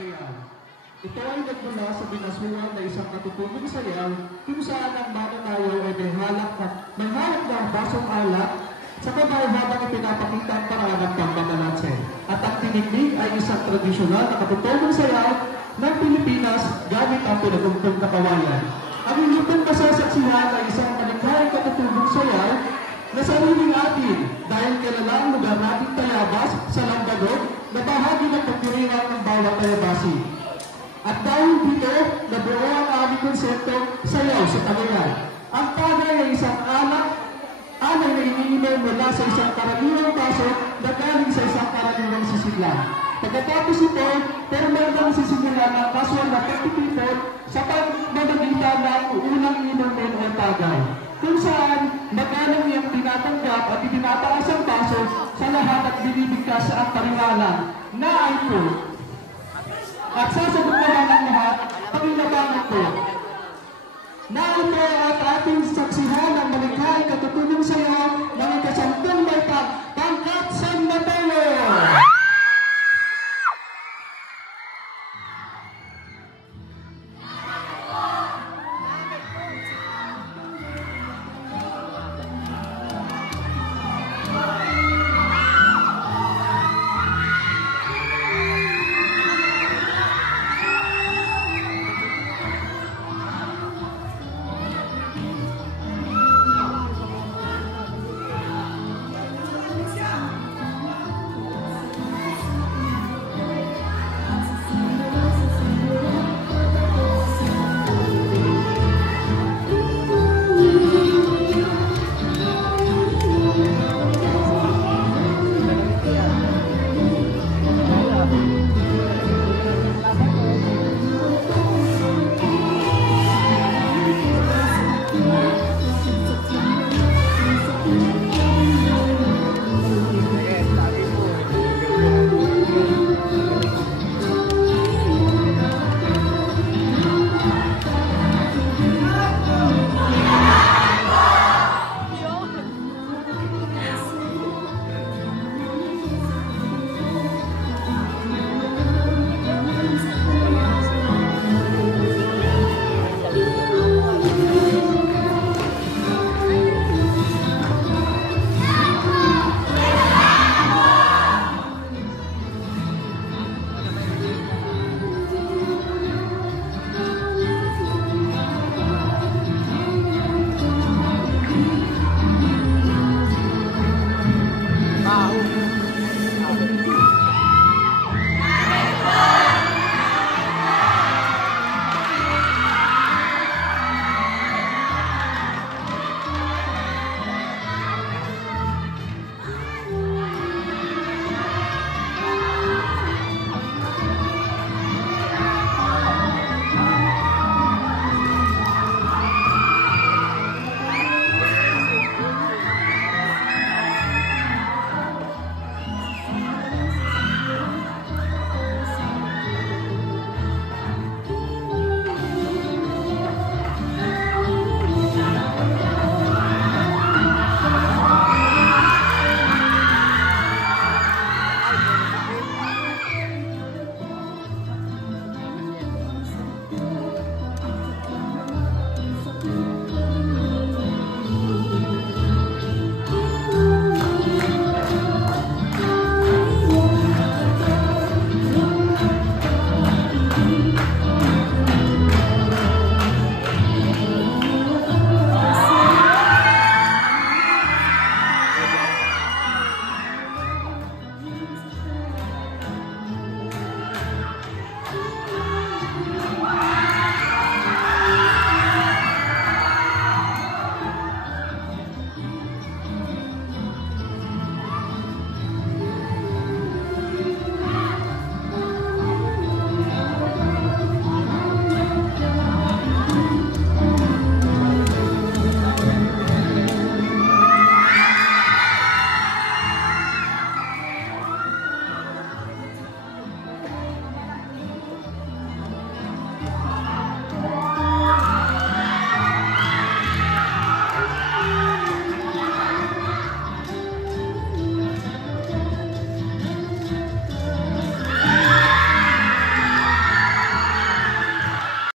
tagayan. Ito ay nagmula sa binasuhan na isang katutubong sayaw kung saan ang mananayaw ay may halak na basong alak sa kamay habang ipinapakita ang paraan ng pambabalanse. At ang tinignig ay isang tradisyonal na katutubong sayaw ng Pilipinas gamit ang pinagugtong na kawayan. Ang inyong masasaksihan ay isang malikhaing katutubong sayaw na sariling atin dahil kilala ang lugar nating Tayabas sa Lambanog na bahagi ng pagdiriwang ng bawat Tayabasi. At dahil dito, nabuo ang aming konseptong sayaw sa Tagayan. Ang tagay ay isang alay na iniinom mula sa isang karaniwang paso na galing sa isang karaniwang sisiglan. Pagkatapos ito, permanentang sisimulan ang kaswal na pagtitipon sa pagmamagitan ng unang inumin o tagay, kung saan magalang niyang tinatanggap at itinataas ang paso sa lahat at binibigkas ang paniwalang na ay po. At sasagot naman ang lahat, paginabangan ko. Na ito at ating saksihan ang malikhaing katutubong sayaw